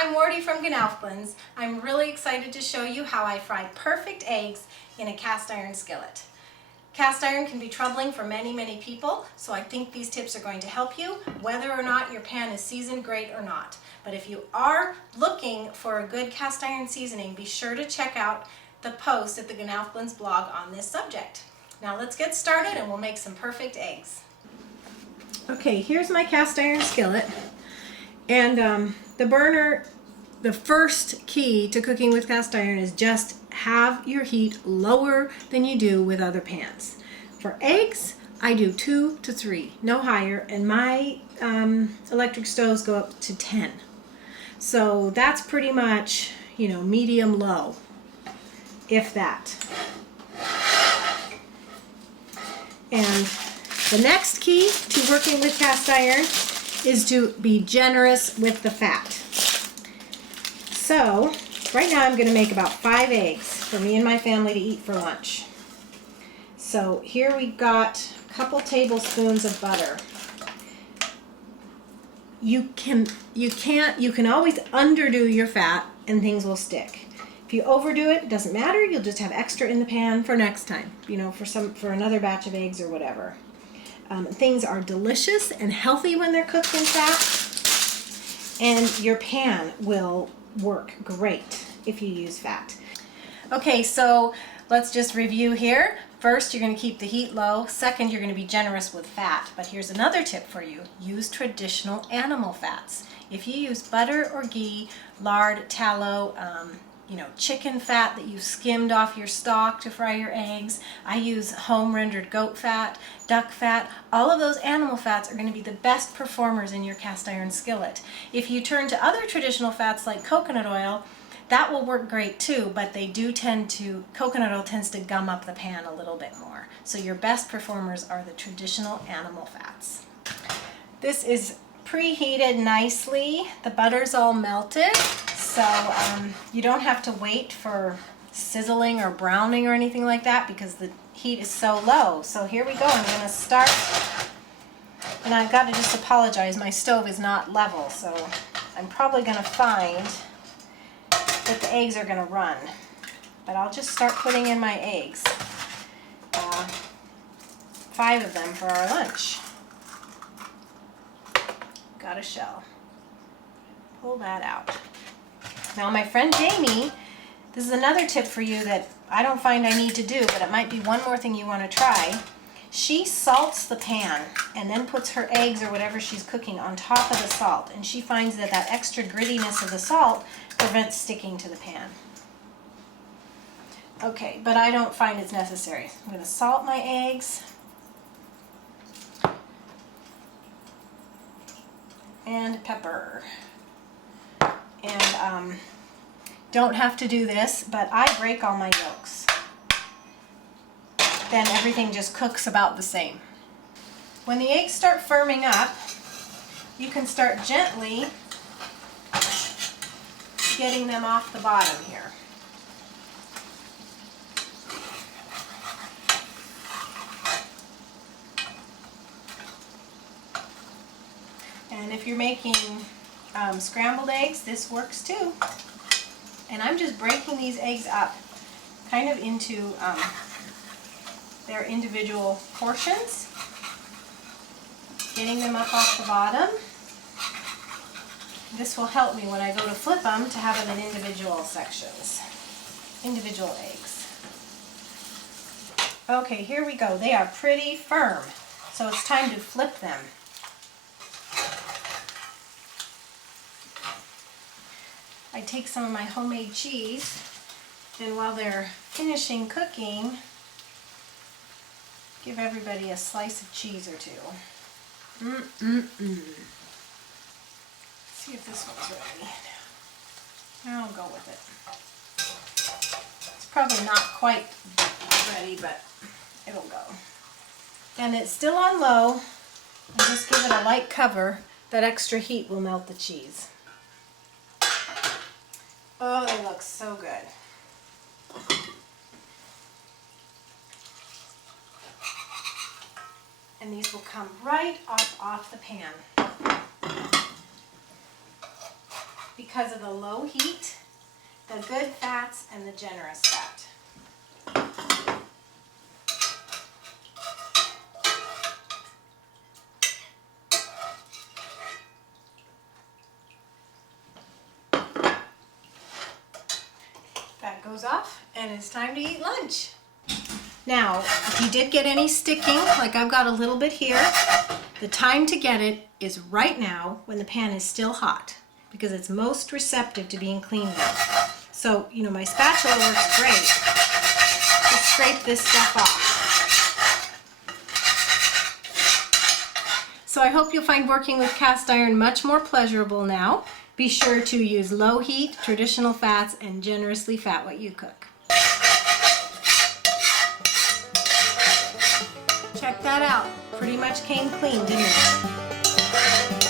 I'm Morty from Gnaufblins. I'm really excited to show you how I fry perfect eggs in a cast iron skillet. Cast iron can be troubling for many people, so I think these tips are going to help you, whether or not your pan is seasoned great or not. But if you are looking for a good cast iron seasoning, be sure to check out the post at the Gnaufblins blog on this subject. Now let's get started and we'll make some perfect eggs. Okay, here's my cast iron skillet. And the burner, the first key to cooking with cast iron is just have your heat lower than you do with other pans. For eggs, I do 2 to 3, no higher, and my electric stoves go up to 10. So that's pretty much, medium low, if that. And the next key to working with cast iron is to be generous with the fat. So right now I'm going to make about 5 eggs for me and my family to eat for lunch. So here we got a couple tablespoons of butter. You can always underdo your fat and things will stick. If you overdo it, it doesn't matter. You'll just have extra in the pan for next time, for another batch of eggs or whatever. Things are delicious and healthy when they're cooked in fat, and your pan will work great if you use fat. Okay, so let's just review here. First, you're going to keep the heat low. Second, you're going to be generous with fat. But here's another tip for you. Use traditional animal fats. If you use butter or ghee, lard, tallow, chicken fat that you skimmed off your stock to fry your eggs. I use home rendered goat fat, duck fat. All of those animal fats are going to be the best performers in your cast iron skillet. If you turn to other traditional fats like coconut oil, that will work great too, but coconut oil tends to gum up the pan a little bit more. So your best performers are the traditional animal fats. This is preheated nicely. The butter's all melted. So you don't have to wait for sizzling or browning or anything like that because the heat is so low. So here we go. I'm going to start, and I've got to just apologize. My stove is not level, so I'm probably going to find that the eggs are going to run. But I'll just start putting in my eggs. 5 of them for our lunch. Got a shell. Pull that out. Now my friend Jamie, this is another tip for you that I don't find I need to do, but it might be one more thing you want to try. She salts the pan and then puts her eggs or whatever she's cooking on top of the salt, and she finds that extra grittiness of the salt prevents sticking to the pan. Okay, but I don't find it's necessary. I'm going to salt my eggs. And pepper. And don't have to do this, but I break all my yolks. Then everything just cooks about the same. When the eggs start firming up, you can start gently getting them off the bottom here. And if you're making scrambled eggs, this works too. And I'm just breaking these eggs up kind of into their individual portions, getting them up off the bottom. This will help me when I go to flip them to have them in individual sections, individual eggs. Okay, here we go. They are pretty firm, so it's time to flip them. I take some of my homemade cheese, and while they're finishing cooking, give everybody a slice of cheese or two. See if this one's ready. I'll go with it. It's probably not quite ready, but it'll go. And it's still on low, and just give it a light cover. That extra heat will melt the cheese. Oh, they look so good. And these will come right up off the pan. because of the low heat, the good fats, and the generous fat. That goes off, and it's time to eat lunch. Now, if you did get any sticking, like I've got a little bit here, the time to get it is right now when the pan is still hot, because it's most receptive to being cleaned with. So, you know, my spatula works great to scrape this stuff off. So I hope you'll find working with cast iron much more pleasurable now. Be sure to use low heat, traditional fats, and generously fat what you cook. Check that out. Pretty much came clean, didn't it?